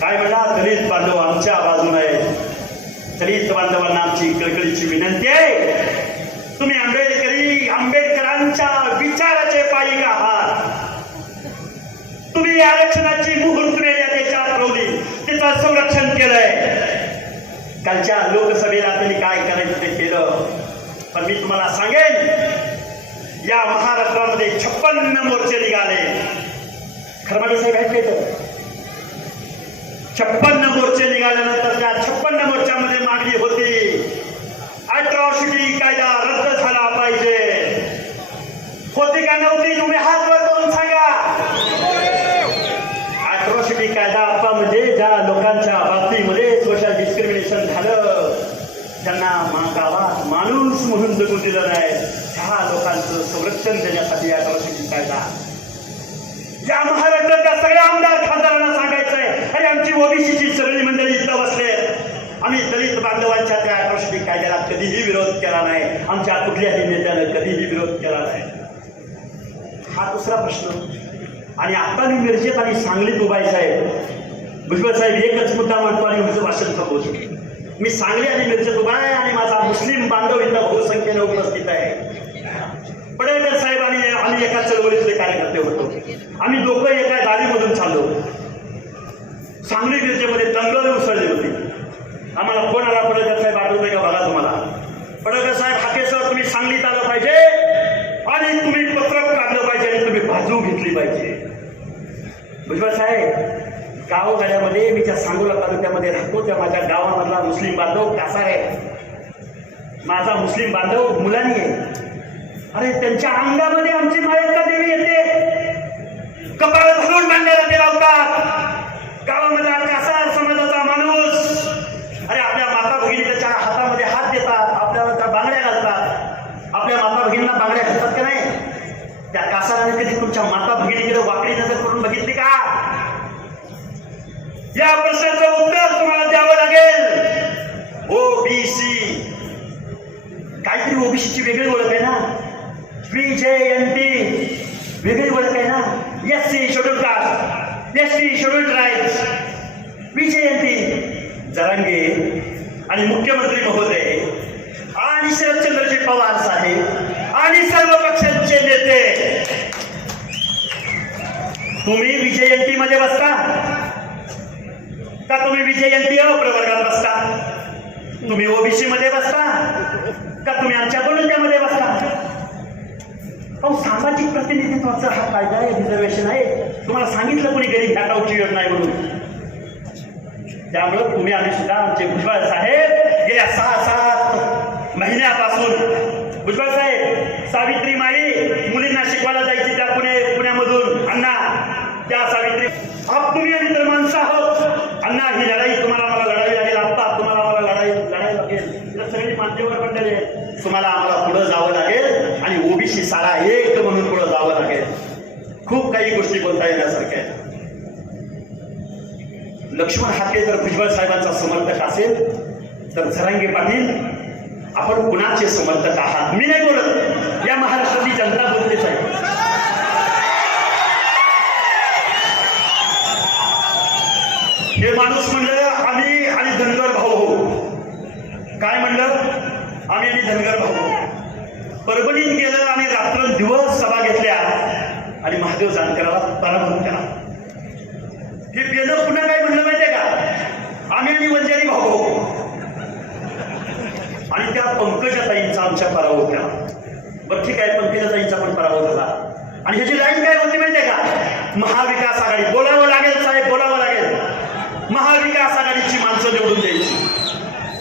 काय म्हणा दलित बांधव आमच्या बाजूने. आहे दलित बांधवांना आमची कळकळीची विनंती आहे. तुम्ही आंबेडकरी आंबेडकरांच्या विचाराचे पायी आहात? तुम्ही आरक्षणाची मुहूर्तमे या देशात ठेवली तिचं संरक्षण केलंय. कालच्या लोकसभेला त्यांनी काय करायचं ते केलं? पण मी तुम्हाला सांगेन या महाराष्ट्रामध्ये छप्पन्न मोर्चे निघाले. खरमाडी साहेब आहेत का छप्पन्न मोर्चे निघाल्यानंतर त्या छप्पन्न मोर्चामध्ये मागणी होती. अट्रॉसिटी कायदा रद्द झाला पाहिजे. होती का नव्हती तुम्ही हात वर करून सांगा. अट्रॉसिटी कायदा आता म्हणजे ज्या लोकांच्या बाबतीमध्ये सोशल डिस्क्रिमिनेशन झालं त्यांना मा- गावात माणूस म्हणून जगून दिलं नाही. ह्या लोकांचं संरक्षण देण्यासाठी अट्रॉसिटी कायदा या महाराष्ट्रातल्या सगळ्या आमदार खासदारांना सांगायचंय. अरे आमची ओबीसीची सगळी मंडळी इथं बसले. आम्ही दलित बांधवांच्या त्या अट्रॉसिटी कायद्याला कधीही विरोध केला नाही. आमच्या कुठल्याही नेत्यानं कधीही विरोध केला नाही. हा दुसरा प्रश्न. आणि आता मी मिरजेत आणि सांगलीत उभाय साहेब. भुजबळ साहेब एकच मुद्दा मांडतो आणि माझं भाषण थांबवतो मी सांगली आणि मिरजेत उभा आहे आणि माझा मुस्लिम बांधव इथं बहुसंख्येने उपस्थित आहे पडळकर साहेब आणि आम्ही एका चळवळीतले कार्यकर्ते होतो. आम्ही दोघं एका गाडीमधून चाललो. सांगली जिल्ह्यामध्ये दंगल उसळली होती. आम्हाला फोन आला पडळकर साहेब आठवतोय का बघा तुम्हाला? पडळकर साहेब हाकेसर तुम्ही सांगलीत आलं पाहिजे आणि तुम्ही पत्रक काढलं पाहिजे आणि तुम्ही बाजू घेतली पाहिजे. भुजबळ साहेब गावगाड्यामध्ये मी त्या सांगोला तालुक्यामध्ये राहतो त्या माझ्या गावामधला मुस्लिम बांधव कासार आहे. माझा मुस्लिम बांधव मुलांनी आहे. अरे त्यांच्या अंगामध्ये आमची मायका देवी येते? कपाळ घालून मांडायला ते लावतात. गावामधला कासार समाजाचा माणूस. अरे आपल्या माता भगिनी त्याच्या हातामध्ये हात देतात आपल्याला त्या बांगड्या घालतात. आपल्या माता भगिनींना बांगड्या घालतात का नाही? त्या कासाराने कधी तुमच्या माता भगिनीकडे वाकडी नजर करून बघितली का? या प्रश्नाचं उत्तर तुम्हाला द्यावं लागेल. ओबीसी काहीतरी ओबीसीची वेगळी ओळख आहे ना? बी जे एन टी वेगळी ओळख आहे ना? S C scheduled caste S C scheduled tribes V J N T Jarange आणि मुख्यमंत्री महोदय आणि शरदचंद्रजी पवार साहेब आणि सर्व पक्षांचे नेते. तुम्ही विजयंती मध्ये बसता? का तुम्ही विजयंती प्रवर्गात बसता? तुम्ही ओबीसी मध्ये बसता? का तुम्ही आमच्या सामाजिक प्रतिनिधित्वाचा हा कायदा आहे रिझर्वेशन आहे. तुम्हाला सांगितलं कोणी गरीब घाटावची योजना आहे म्हणून. त्यामुळं तुम्ही आम्ही सुद्धा आमचे भुजबळ साहेब गेल्या सहा सात महिन्यापासून भुजबळ साहेब सावित्री माई मुलींना शिकवायला जायची त्या पुणे पुण्यामधून. अण्णा त्या सावित्री आप तुम्ही आणि तर माणसं आहोत. अण्णा ही लढाई तुम्हाला मला लढावी लागेल. आत्ता तुम्हाला मला लढाई लढाई लागेल. सगळी माध्यमावर पडलेले तुम्हाला आम्हाला पुढं जावं लागेल. आणि ओबीसी सारा एक म्हणून पुढे जावं लागेल. खूप काही गोष्टी बोलता येण्यासारख्या आहेत. लक्ष्मण हाके जर भुजबळ साहेबांचा समर्थक असेल तर झरांगे पाटील आपण कुणाचे समर्थक आहात? मी नाही बोलत. या महाराष्ट्रातली जनता बोलते साहेब हे माणूस म्हणलं आम्ही आणि धनगर भाऊ हो काय म्हणलं? आम्ही आणि धनगर भाऊ परभणीत गेलं आणि रात्र दिवस सभा घेतल्या. आणि महादेव जानकराला पराभूत केला. हे पेलं पुन्हा काय म्हणलं माहितीये का? आम्ही आणि वंजारी भाऊ. आणि त्या पंकजाताईंचा आमच्या पराभव केला. बरं ठीक आहे पंकजाताईंचा पण पराभव झाला. आणि ह्याची लाईन काय होती माहितीये का? महाविकास आघाडी. बोलावं लागेल साहेब बोलावं लागेल. महाविकास आघाडीची माणसं निवडून द्यायची.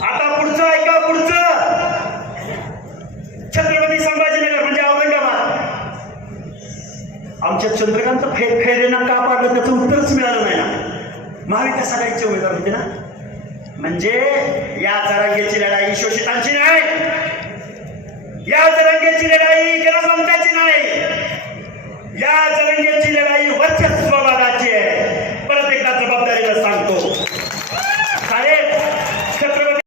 आता पुढचं ऐका पुढचं. आमच्या चंद्रकांत फे फेरेना का पाडलं? त्याचं उत्तरच मिळालं नाही ना. महाविकास आघाडीचे उमेदवार होते ना. म्हणजे या जरांगेची लढाई शोषितांची नाही. या जरांगेची लढाई गैरसमताची नाही.